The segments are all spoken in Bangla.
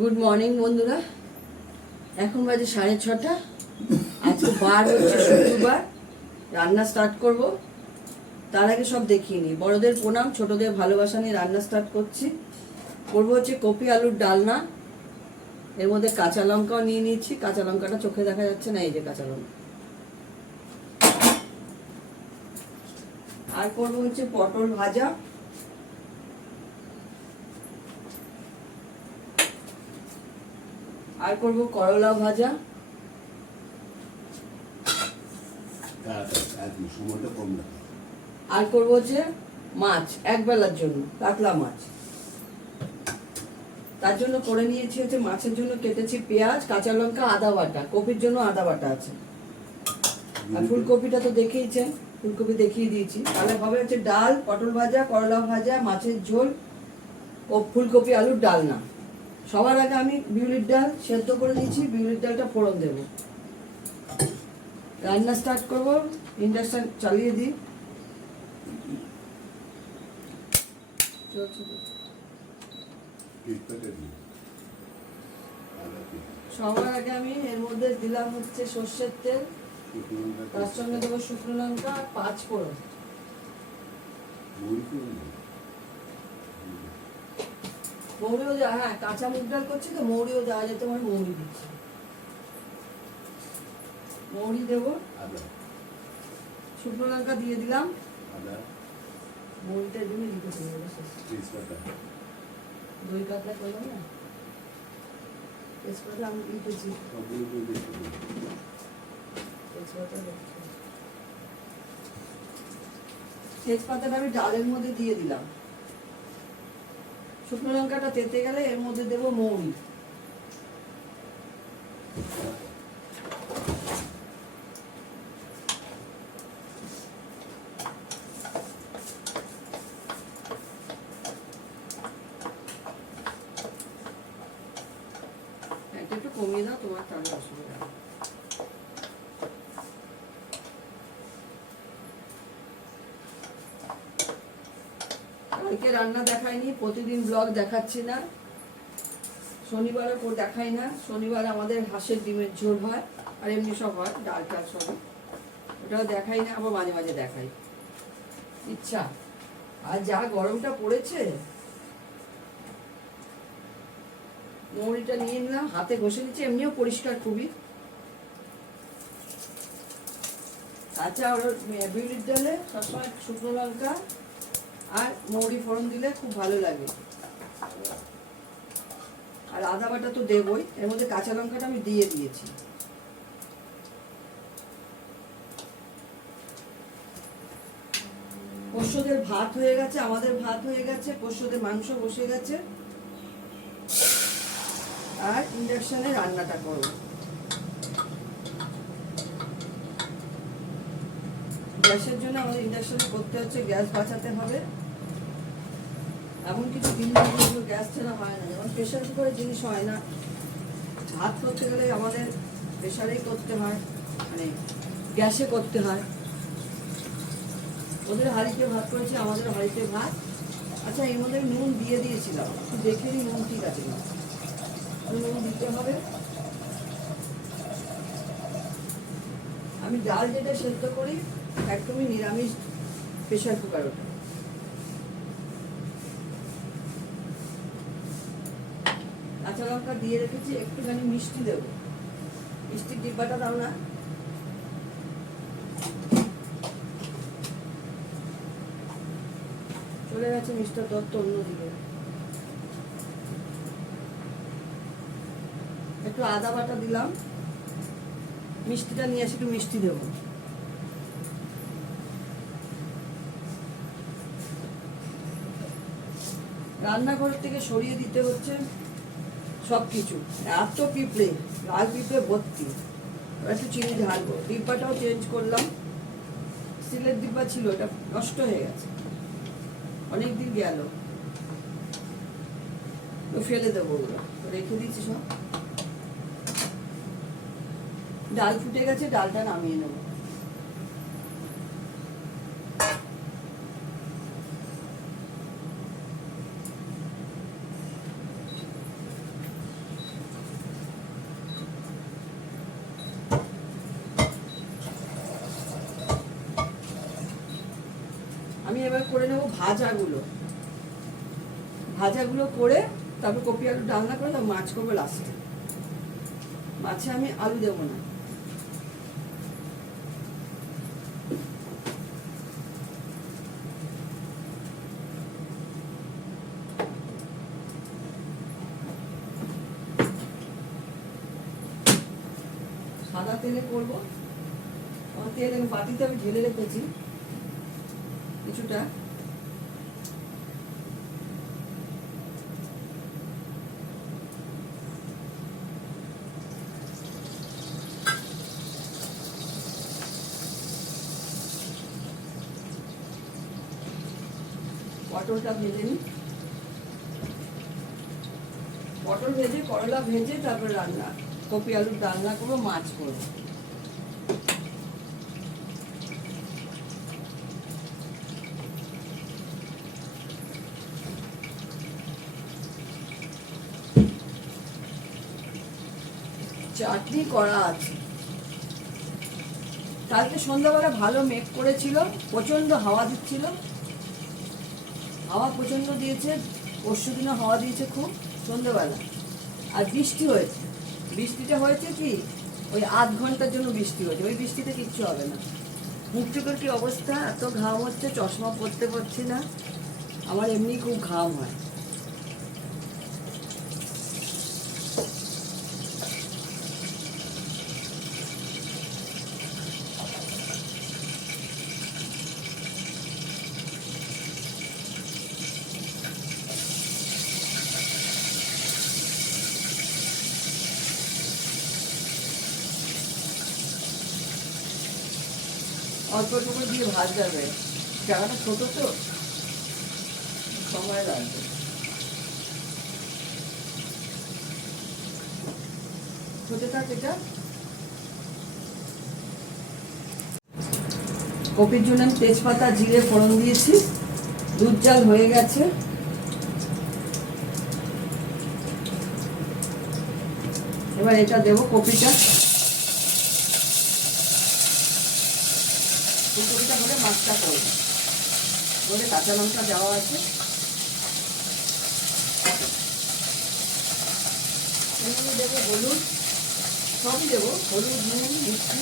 গুড মর্নিং বন্ধুরা। এখন বাজে 6:30। আজকে বার হচ্ছে শুক্রবার। রান্না স্টার্ট করব। তার আগে সব দেখিয়ে নিই। বড়দের প্রণাম, ছোটদের ভালোবাসা নিয়ে রান্না স্টার্ট করছি। করবো হচ্ছে কপি আলুর ডালনা। এর মধ্যে কাঁচা লঙ্কাও নিয়ে নিচ্ছি। কাঁচা লঙ্কাটা চোখে দেখা যাচ্ছে না, এই যে কাঁচা লঙ্কা। আর করবো হচ্ছে পটল ভাজা। আর করবো করলা ভাজা। আর করবো হচ্ছে মাছ, একবেলার জন্য কাতলা মাছ। তার জন্য করে নিয়েছি হচ্ছে মাছের জন্য কেটেছি পেঁয়াজ, কাঁচা লঙ্কা, আদা বাটা। কপির জন্য আদা বাটা আছে। আর ফুলকপিটা তো দেখিয়েছেন, ফুলকপি দেখিয়ে দিয়েছি। তাহলে হবে হচ্ছে ডাল, পটল ভাজা, করলা ভাজা, মাছের ঝোল ও ফুলকপি আলুর ডালনা। সবার আগে আমি বিউলির ডাল সেদ্ধ করে নিয়েছি। বিউলির ডালটা ফোড়ন দেব। রান্না স্টার্ট করব। ইন্ডাকশন চালিয়ে দিই। সবার আগে আমি এর মধ্যে দিলাম হচ্ছে সর্ষের তেল, তার সঙ্গে দেবো শুকনো লঙ্কা আর 5 ফোড়ন। মৌরিও দেওয়া, হ্যাঁ কাঁচা মুগ ডাল করছি তো মৌরিও দেওয়া যেতে পারে, মৌরি দিচ্ছি। মৌরি দেবো, শুকনো লঙ্কা দিয়ে দিলাম। মৌরিটা জন্য দিতে দই কাতলা করলাম না, তেজপাতা আমি দিতেছি। তেজপাতাটা আমি ডালের মধ্যে দিয়ে দিলাম। শুকনো লঙ্কাটা তেতে গেলে এর মধ্যে দেবো মৌরি। একটু কমিয়ে দাও, তোমার তাহলে অসুবিধা। কালকে রান্না দেখাইনি, প্রতিদিন ব্লগ দেখাচ্ছি না। শনিবারে দেখাই না। শনিবার আমাদের হাঁসের ডিমের ঝোল হয়, আর এমনি সব হয়, ডাল টাল সব। ওটাও দেখাই না, আবার মাঝে মাঝে দেখাই ইচ্ছা। আর যা গরমটা পড়েছে, মৌরিটা নিয়ে নিলাম, হাতে ঘষে নিচ্ছি। এমনিও পরিষ্কার খুবই। কাঁচা বিউলির ডালে সবসময় শুকনো লঙ্কা আর মৌরি ফোড়ন দিলে খুব ভালো লাগে। আর আদা বাটা তো দেবই। এর মধ্যে কাঁচা লঙ্কাটা আমি দিয়ে দিয়েছি। পোষ্যদের ভাত হয়ে গেছে, আমাদের ভাত হয়ে গেছে, পোষ্যদের মাংস বসে গেছে। আর ইন্ডাকশনে রান্নাটা করব। গ্যাসের জন্য আমাদের ইন্ডাকশনে করতে হচ্ছে, গ্যাস বাঁচাতে হবে। এমন কিছু জিনিস গ্যাস ছাড়া হয় না, যেমন প্রেশার কুকারের জিনিস হয় না। ভাত করতে গেলে আমাদের প্রেশারেই করতে হয়, মানে গ্যাসে করতে হয়। ওদের হাঁড়িতে ভাত করেছি, আমাদের হাঁড়িতে ভাত। আচ্ছা, এর মধ্যে নুন দিয়ে দিয়েছিলাম, দেখে নিই নুন ঠিক আছে না। নুন দিতে হবে। আমি ডাল যেটা সেদ্ধ করি একদমই নিরামিষ প্রেশার কুকার। ওটা কাঁচা লঙ্কা দিয়ে রেখেছি, একটুখানি মিষ্টি দেবো। মিষ্টির ডিব্বাটা দাও না। চলে গেছে মিষ্টার দত্ত অন্যদিকে। একটু আদা বাটা দিলাম। মিষ্টিটা নিয়ে আসি, একটু মিষ্টি দেবো। রান্নাঘর থেকে সরিয়ে দিতে হচ্ছে সব কিছু। এত পিঁপড়ে, লাল পিঁপড়ে ভর্তি। একটু চিনি ঢালবো। ডিব্বাটাও চেঞ্জ করলাম। স্টিলের ডিব্বা ছিল, এটা নষ্ট হয়ে গেছে, অনেকদিন গেল, ফেলে দেবো। ওগুলো রেখে দিচ্ছি সব। ডাল ফুটে গেছে, ডালটা নামিয়ে নেবো। এবার করে নেবো ভাজাগুলো করে তারপর কপি আলু ডালনা করে তারপর মাছ করবো লাস্টে। মাছে আমি আলু দেবো না। সাদা তেলে করবো। তেল আমি বাটিতে আমি ঢেলে রেখেছি কিছুটা। পটলটা ভেজে নিই। পটল ভেজে করলা ভেজে তারপর রান্না কপি আলুর রান্না করবো, মাছ করবো। চাটনি করা আছে। কালকে সন্ধ্যাবেলা ভালো মেঘ করেছিল, প্রচন্ড হাওয়া দিচ্ছিল, হাওয়া প্রচন্ড দিয়েছে। পরশু দিনও হাওয়া দিয়েছে খুব সন্ধ্যাবেলা। আর বৃষ্টি হয়েছে। বৃষ্টিটা হয়েছে কি ওই আধ ঘন্টার জন্য বৃষ্টি হয়েছে, ওই বৃষ্টিতে কিচ্ছু হবে না। মুখ চোখের কি অবস্থা, এত ঘাম হচ্ছে, চশমা পরতে পারছি না। আমার এমনি খুব ঘাম হয়। অল্প অল্প করে দিয়ে ভাজতে হবে, জায়গাটা ছোট তো সময় লাগবে। হতে থাক এটা। কপির জন্য আমি তেজপাতা জিরে ফোড়ন দিয়েছি, দুধ জাল হয়ে গেছে। এবার এটা দেবো কপিটা, ফুলকপিটা করে মাছটা করবো করে কাঁচা লঙ্কা দেওয়া আছে। দেবো হলুদ, সবই দেবো, হলুদ নুন মিষ্টি।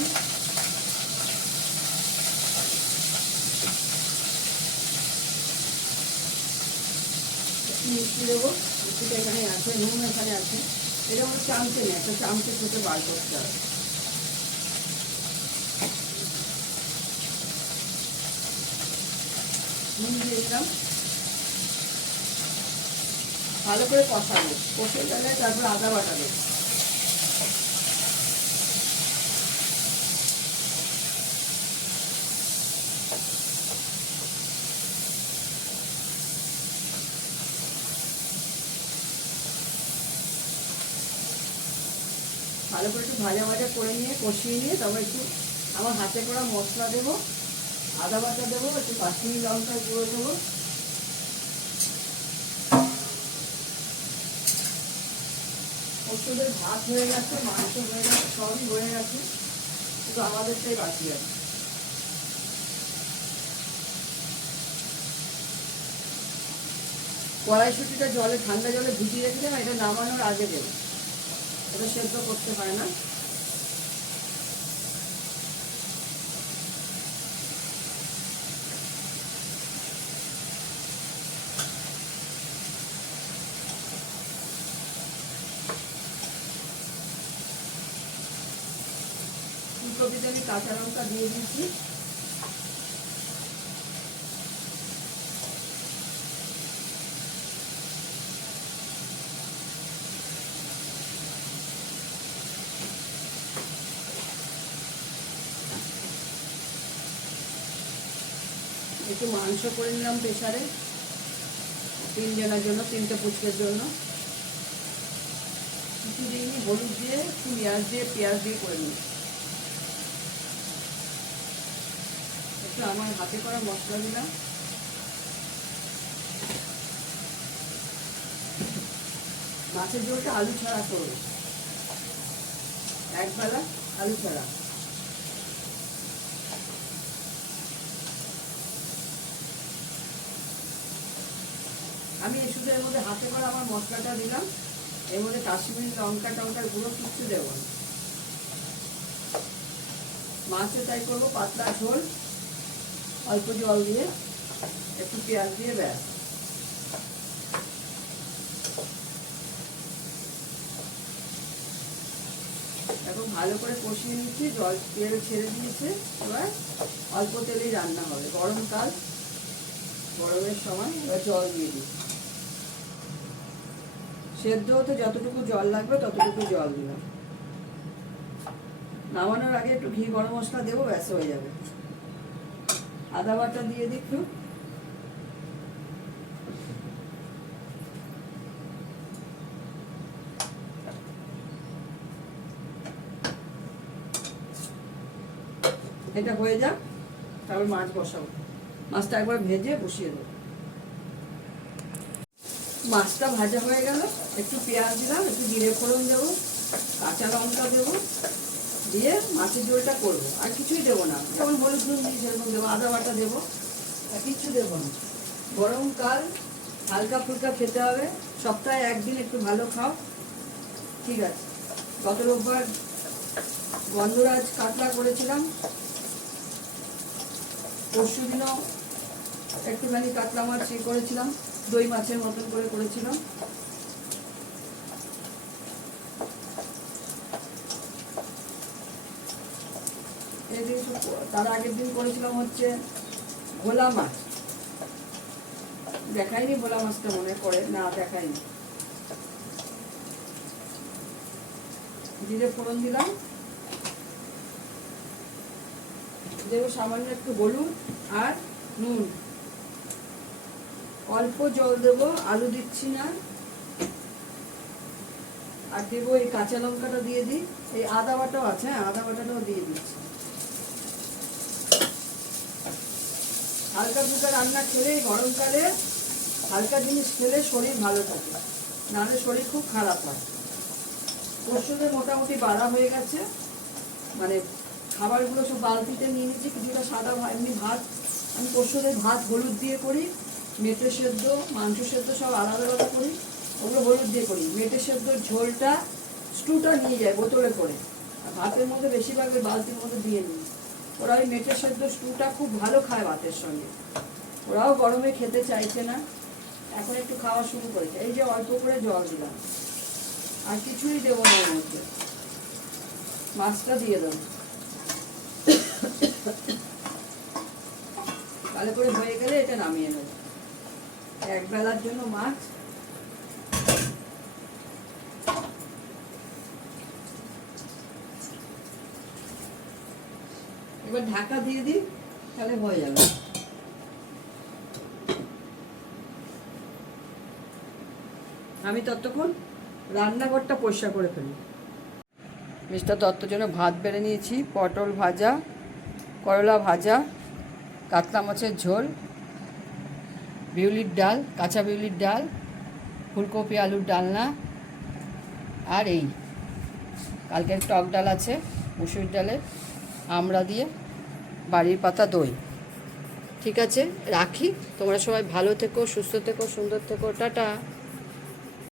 একটু মিষ্টি দেবো, মিষ্টিটা এখানে আছে, নুন এখানে আছে। এটা আমার চামচে নেই, একটা চামচে থেকে বার করতে হবে। নুন দিয়ে দিলাম, ভালো করে কষাবো, কষে গেলে তারপর আদা বাটা দেবো। ভালো করে একটু ভাজা ভাজা করে নিয়ে কষিয়ে নিয়ে তারপর একটু আমার হাতে করা মশলা দেবো, আদা বাটা দেবো, একটু কাশ্মীরি লঙ্কা গুঁড়ো দেবো। ওষুধের ভাত হয়ে গেছে, মাংস হয়ে গেছে, সবই হয়ে গেছে, কিন্তু আমাদেরটাই বাকি আছে। কড়াইশুঁটিটা জলে ঠান্ডা জলে ভিজিয়ে রেখেছিলাম, এটা নামানোর আগে দেবো, এটা সেদ্ধ করতে হয় না। ফুলকপিতে আমি কাঁচা লঙ্কা দিয়ে দিচ্ছি। একটু মাংস করে নিলাম প্রেসারে 3 জনের জন্য, 3টে পুচকের জন্য। কিছু দিইনি, হলুদ দিয়ে একটু পেঁয়াজ দিয়ে করে নিই। একটু আমার হাতে করা মশলা দিলাম। মাছের ঝোলটা আলু ছাড়া করবো, একবেলা আলু ছাড়া। আমি শুধু এর মধ্যে হাতে করে আমার মশলাটা দিলাম, এর মধ্যে কাশ্মীরি লঙ্কা টঙ্কার গুঁড়ো কিচ্ছু দেবো না। মাছে তাই করবো পাতলা ঝোল, অল্প জল দিয়ে একটু পেঁয়াজ দিয়ে ব্যাস। এখন ভালো করে কষিয়ে নিচ্ছি, জল তেল ছেড়ে দিয়েছে। এবার অল্প তেলেই রান্না হবে, গরমকাল, গরমের সময় এবার জল দিয়ে দিই। সেদ্ধ হতে যতটুকু জল লাগবে ততটুকু জল দিলাম। নামানোর আগে একটু ঘি গরম মশলা দেবো, ব্যাস হয়ে যাবে। আদা বাটা দিয়ে দিই একটু, এটা হয়ে যাক, তারপর মাছ বসাবো। মাছটা একবার ভেজে বসিয়ে দেবো। মাছটা ভাজা হয়ে গেল, একটু পেঁয়াজ দিলাম, একটু জিরে ফোড়ন দেবো, কাঁচা লঙ্কা দেবো, দিয়ে মাছের ঝোলটা করবো। আর কিছুই দেবো না, যেমন হলুদ নুন দিই সেরকম দেবো, আদা বাটা দেবো, আর কিচ্ছু দেবো না। গরমকাল, হালকা ফুলকা খেতে হবে, সপ্তাহে একদিন একটু ভালো খাও, ঠিক আছে। গত রোববার গন্ধরাজ কাতলা করেছিলাম, পরশু দিনও একটুখানি কাতলা মাছ করেছিলাম, দই মাছের মতন করে করেছিলাম। এদিন তার আগের দিন করেছিলাম হচ্ছে ভোলা মাছ, দেখাইনি ভোলা মাছটা, মনে করে না দেখাইনি। জিরে ফোড়ন দিলাম, দেবো সামান্য একটু হলুদ আর নুন, অল্প জল দেবো, আলু দিচ্ছি না। আর দেবো এই কাঁচা লঙ্কাটা দিয়ে দিই, এই আদা বাটাও আছে, আদা বাটাটাও দিয়ে দিচ্ছি। হালকা ফুলকা রান্না খেলে, গরমকালে হালকা জিনিস খেলে শরীর ভালো থাকে, নাহলে শরীর খুব খারাপ হয়। পরশুতে মোটামুটি বাড়া হয়ে গেছে, মানে খাবারগুলো সব বালতিতে নিয়ে নিচ্ছি। কিছুটা সাদা এমনি ভাত, আমি পরশুতে ভাত হলুদ দিয়ে করি, মেটে সেদ্ধ, মাংস সেদ্ধ সব আলাদা আলাদা করি, ওগুলো হলুদ দিয়ে করি। মেটে সেদ্ধর ঝোলটা, স্টুটা নিয়ে যায় বোতলে করে, আর ভাতের মধ্যে বেশিরভাগ ওই বালতির মধ্যে দিয়ে নিই। ওরা ওই মেটে সেদ্ধ স্টুটা খুব ভালো খায় ভাতের সঙ্গে, ওরাও গরমে খেতে চাইছে না, এখন একটু খাওয়া শুরু করেছে। এই যে অল্প করে জল দিলাম, আর কিছুই দেবো না এর মধ্যে, মাছটা দিয়ে দেবো। ভালো করে হয়ে গেলে এটা নামিয়ে নেব। এক বেলার জন্য মাছ, এবার ঢাকা দিয়ে দিই, তাহলে হয়ে যাবে। আমি ততক্ষণ রান্নাঘরটা পরিষ্কার করে ফেলি। মিস্টার দত্তর জন্য ভাত বেড়ে নিয়েছি, পটল ভাজা, করলা ভাজা, কাতলা মাছের ঝোল, বিউলির ডাল, কাঁচা বিউলির ডাল, ফুলকপি আলুর ডালনা, আর এই কালকের টক ডাল আছে মুসুর ডালের, আমড়া দিয়ে, বাড়ির পাতা দই। ঠিক আছে, রাখি। তোমরা সবাই ভালো থেকো, সুস্থ থেকো, সুন্দর থেকো, টাটা।